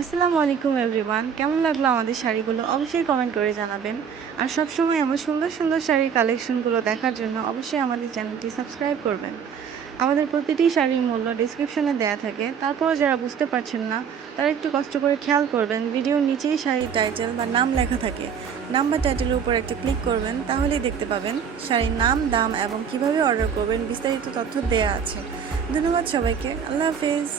আসসালামু আলাইকুম এভরিওয়ান। কেমন লাগল আমাদের শাড়িগুলো? অবশ্যই কমেন্ট করে জানাবেন। আর সবসময় এমন সুন্দর সুন্দর শাড়ির কালেকশনগুলো দেখার জন্য অবশ্যই আমাদের চ্যানেলটি সাবস্ক্রাইব করবেন। আমাদের প্রতিটি শাড়ির মূল্য ডিসক্রিপশনে দেওয়া থাকে। তারপরও যারা বুঝতে পারছেন না, তারা একটু কষ্ট করে খেয়াল করবেন। ভিডিওর নিচেই শাড়ির টাইটেল বা নাম লেখা থাকে। নাম বা টাইটেলের উপর একটা ক্লিক করবেন, তাহলেই দেখতে পাবেন শাড়ির নাম, দাম এবং কীভাবে অর্ডার করবেন বিস্তারিত তথ্য দেওয়া আছে। ধন্যবাদ সবাইকে। আল্লাহ হাফেজ।